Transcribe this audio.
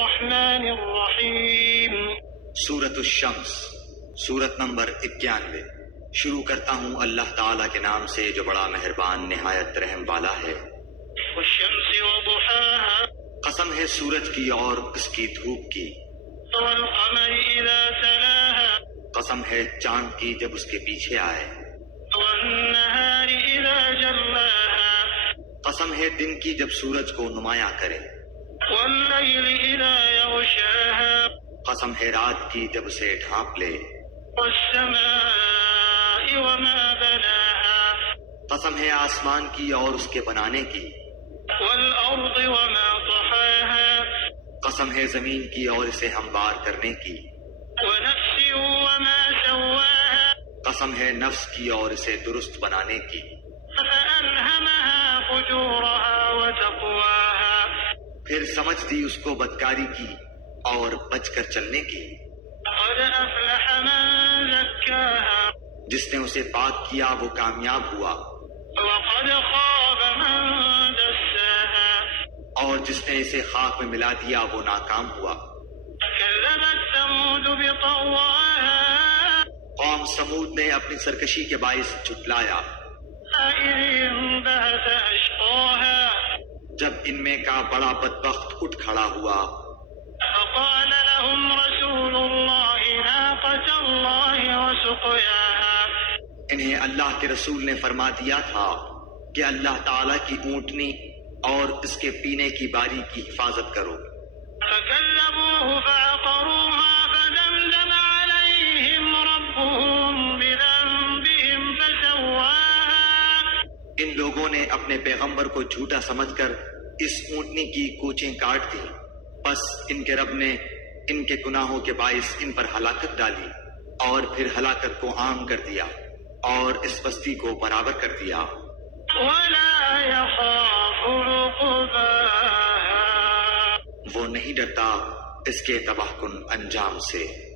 الرحمن الرحیم۔ سورۃ الشمس، سورت نمبر 91۔ شروع کرتا ہوں اللہ تعالیٰ کے نام سے جو بڑا مہربان نہایت رحم والا ہے۔ والشمس وضحاها، قسم ہے سورج کی اور اس کی دھوپ کی۔ والقمر اذا تلاها، قسم ہے چاند کی جب اس کے پیچھے آئے۔ والنهار اذا جلاها، قسم ہے دن کی جب سورج کو نمایاں کرے۔ واللیل اذا یغشاها، قسم ہے رات کی جب اسے ڈھانپ لے۔ والسماء وما بناها، قسم ہے آسمان کی اور اس کے بنانے کی۔ والارض وما طحاها، قسم ہے زمین کی اور اسے ہموار کرنے کی۔ ونفس وما سواها، قسم ہے نفس کی اور اسے درست بنانے کی۔ فألهمها فجورها وتقواها، پھر سمجھ دی اس کو بدکاری کی اور بچ کر چلنے کی۔ قد أفلح من زكاها، جس نے اسے پاک کیا وہ کامیاب ہوا، وقد خاب من دساها، اور جس نے اسے خاک میں ملا دیا وہ ناکام ہوا۔ كذبت ثمود بطغواها، قوم سمود نے اپنی سرکشی کے باعث جھٹلایا، إذ انبعث أشقاها، جب ان میں کا بڑا بدبخت اٹھ کھڑا ہوا۔ فقال لهم رسول الله ناقة الله وسقياها، انہیں اللہ کے رسول نے فرما دیا تھا کہ اللہ تعالیٰ کی اونٹنی اور اس کے پینے کی باری کی حفاظت کرو۔ فكذبوه فعقروها فدمدم عليهم ربهم بذنبهم فسواها، ان لوگوں نے اپنے پیغمبر کو جھوٹا سمجھ کر اس اونٹنی کی کوچیں کاٹ دی، بس ان کے رب نے ان کے گناہوں کے باعث ان پر ہلاکت ڈالی اور پھر ہلاکت کو عام کر دیا اور اس بستی کو برابر کر دیا۔ ولا يخاف عقباها، وہ نہیں ڈرتا اس کے تباہ کن انجام سے۔